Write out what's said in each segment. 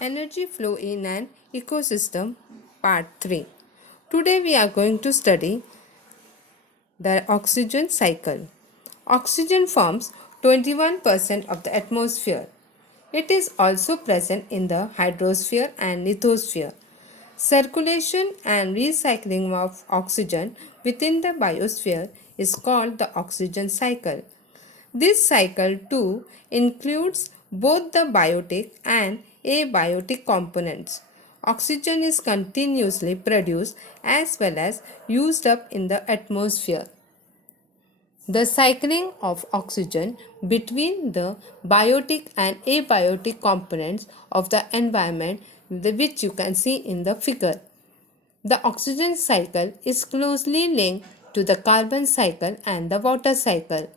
Energy flow in an ecosystem, part 3. Today we are going to study the oxygen cycle. Oxygen forms 21% of the atmosphere. It is also present in the hydrosphere and lithosphere. Circulation and recycling of oxygen within the biosphere is called the oxygen cycle. This cycle too includes both the biotic and abiotic components. Oxygen is continuously produced as well as used up in the atmosphere. The cycling of oxygen between the biotic and abiotic components of the environment, which you can see in the figure. The oxygen cycle is closely linked to the carbon cycle and the water cycle.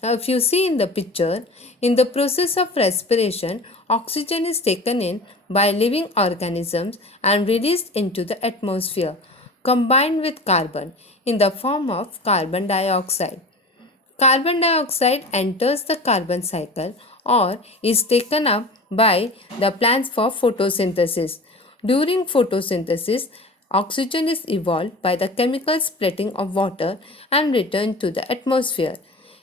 Now, if you see in the picture, in the process of respiration, oxygen is taken in by living organisms and released into the atmosphere, combined with carbon in the form of carbon dioxide. Carbon dioxide enters the carbon cycle or is taken up by the plants for photosynthesis. During photosynthesis, oxygen is evolved by the chemical splitting of water and returned to the atmosphere.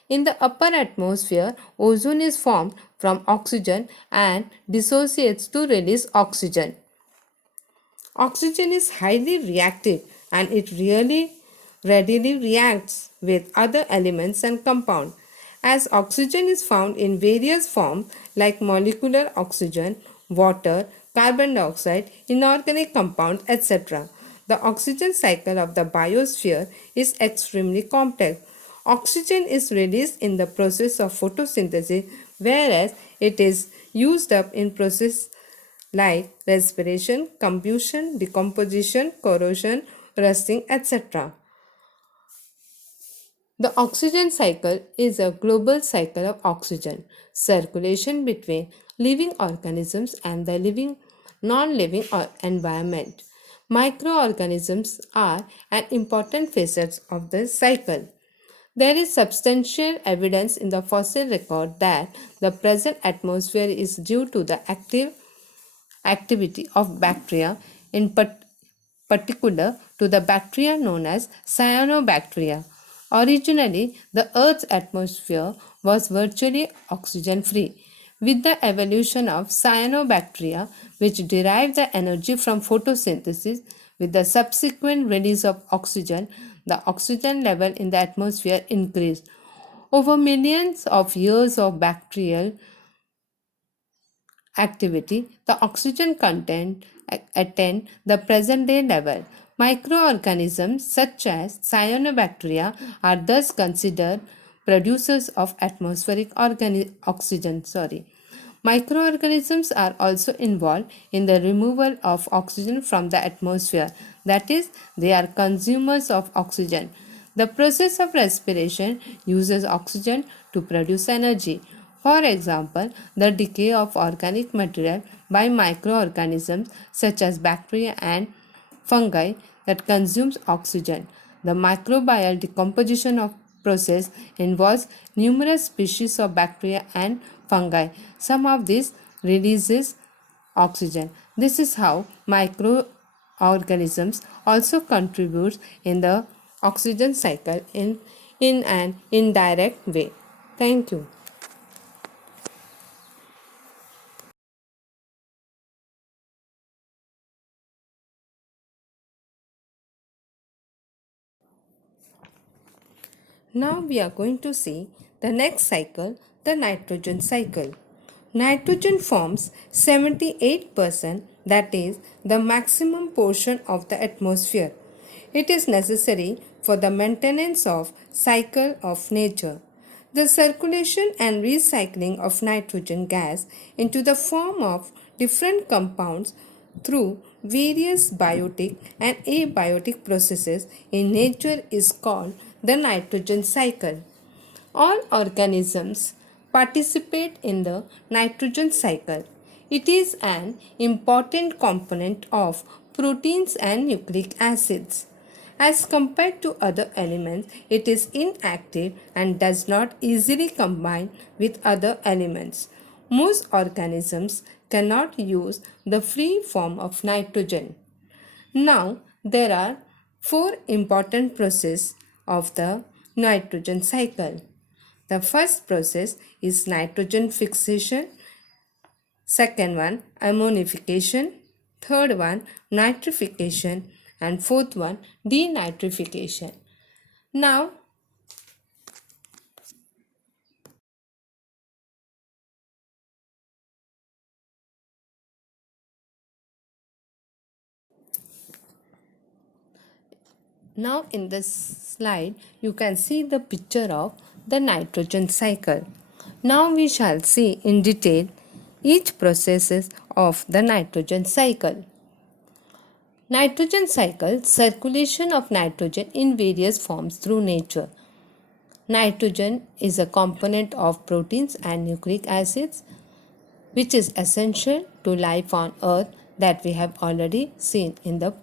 In the upper atmosphere, ozone is formed from oxygen and dissociates to release oxygen. Oxygen is highly reactive and it really readily reacts with other elements and compounds. As oxygen is found in various forms like molecular oxygen, water, carbon dioxide, inorganic compounds, etc. The oxygen cycle of the biosphere is extremely complex. Oxygen is released in the process of photosynthesis, whereas it is used up in process like respiration, combustion, decomposition, corrosion, rusting, etc. The oxygen cycle is a global cycle of oxygen circulation between living organisms and the living non-living environment. Microorganisms are an important facet of the cycle. There is substantial evidence in the fossil record that the present atmosphere is due to the activity of bacteria, in particular to the bacteria known as cyanobacteria. Originally, the Earth's atmosphere was virtually oxygen free. With the evolution of cyanobacteria, which derive the energy from photosynthesis, with the subsequent release of oxygen, the oxygen level in the atmosphere increased. Over millions of years of bacterial activity, the oxygen content attained the present day level. Microorganisms such as cyanobacteria are thus considered producers of atmospheric oxygen. Microorganisms are also involved in the removal of oxygen from the atmosphere, that is, they are consumers of oxygen. The process of respiration uses oxygen to produce energy. For example, the decay of organic material by microorganisms such as bacteria and fungi that consumes oxygen. The microbial decomposition of process involves numerous species of bacteria and fungi. Some of these releases oxygen. This is how microorganisms also contribute in the oxygen cycle in an indirect way. Thank you. Now we are going to see the next cycle, the nitrogen cycle. Nitrogen forms 78%, that is the maximum portion of the atmosphere. It is necessary for the maintenance of cycle of nature. The circulation and recycling of nitrogen gas into the form of different compounds through various biotic and abiotic processes in nature is called the nitrogen cycle. All organisms participate in the nitrogen cycle. It is an important component of proteins and nucleic acids. As compared to other elements, it is inactive and does not easily combine with other elements. Most organisms cannot use the free form of nitrogen. Now, there are four important processes of the nitrogen cycle. The first process is nitrogen fixation, second one ammonification, third one nitrification, and fourth one denitrification. Now, in this slide, you can see the picture of the nitrogen cycle. Now we shall see in detail each processes of the nitrogen cycle. Nitrogen cycle, circulation of nitrogen in various forms through nature. Nitrogen is a component of proteins and nucleic acids, which is essential to life on Earth, that we have already seen in the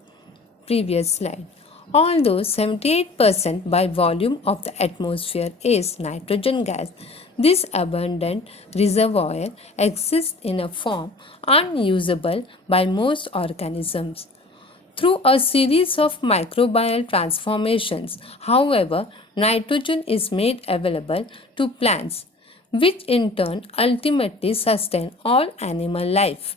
previous slide. Although 78% by volume of the atmosphere is nitrogen gas, this abundant reservoir exists in a form unusable by most organisms. Through a series of microbial transformations, however, nitrogen is made available to plants, which in turn ultimately sustain all animal life.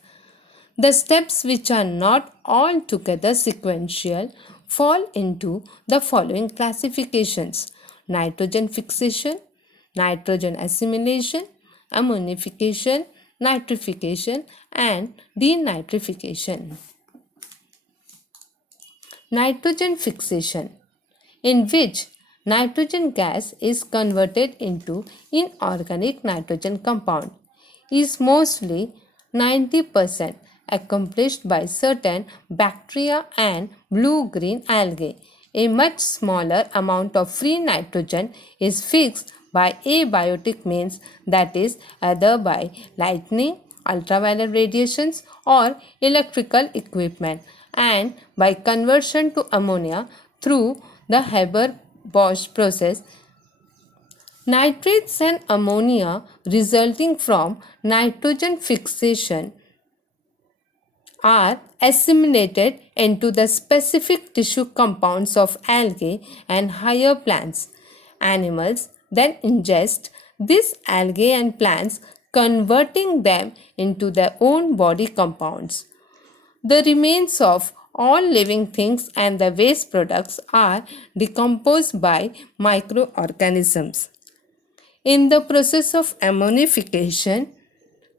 The steps, which are not altogether sequential, fall into the following classifications: nitrogen fixation, nitrogen assimilation, ammonification, nitrification, and denitrification. Nitrogen fixation, in which nitrogen gas is converted into inorganic nitrogen compound, is mostly 90% accomplished by certain bacteria and blue-green algae. A much smaller amount of free nitrogen is fixed by abiotic means, that is, either by lightning, ultraviolet radiations, or electrical equipment, and by conversion to ammonia through the Haber-Bosch process. Nitrates and ammonia resulting from nitrogen fixation are assimilated into the specific tissue compounds of algae and higher plants. Animals then ingest these algae and plants, converting them into their own body compounds. The remains of all living things and the waste products are decomposed by microorganisms. In the process of ammonification,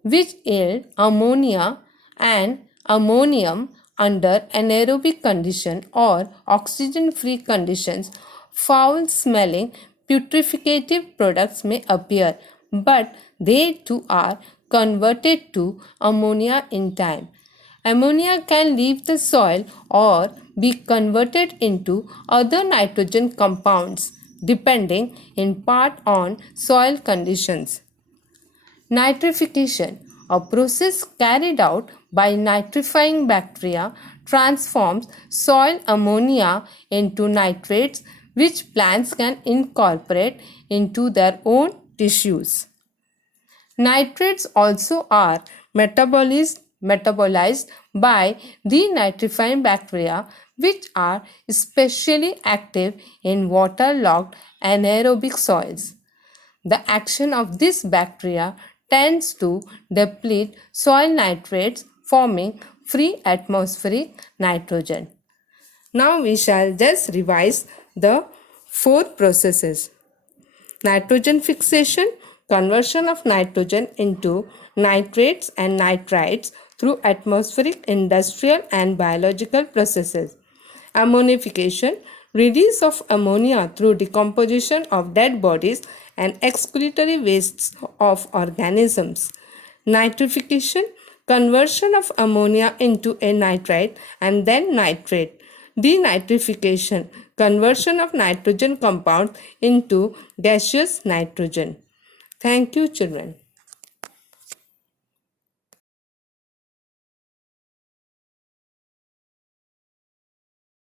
which yield ammonia and ammonium under anaerobic condition or oxygen-free conditions, foul-smelling putreficative products may appear, but they too are converted to ammonia in time. Ammonia can leave the soil or be converted into other nitrogen compounds, depending in part on soil conditions. Nitrification, a process carried out by nitrifying bacteria, transforms soil ammonia into nitrates, which plants can incorporate into their own tissues. Nitrates also are metabolized by denitrifying bacteria, which are especially active in waterlogged anaerobic soils. The action of this bacteria tends to deplete soil nitrates, forming free atmospheric nitrogen. Now we shall just revise the four processes. Nitrogen fixation, conversion of nitrogen into nitrates and nitrites through atmospheric, industrial and biological processes. Ammonification, release of ammonia through decomposition of dead bodies and excretory wastes of organisms. Nitrification, conversion of ammonia into a nitrite and then nitrate. Denitrification, conversion of nitrogen compound into gaseous nitrogen. Thank you, children.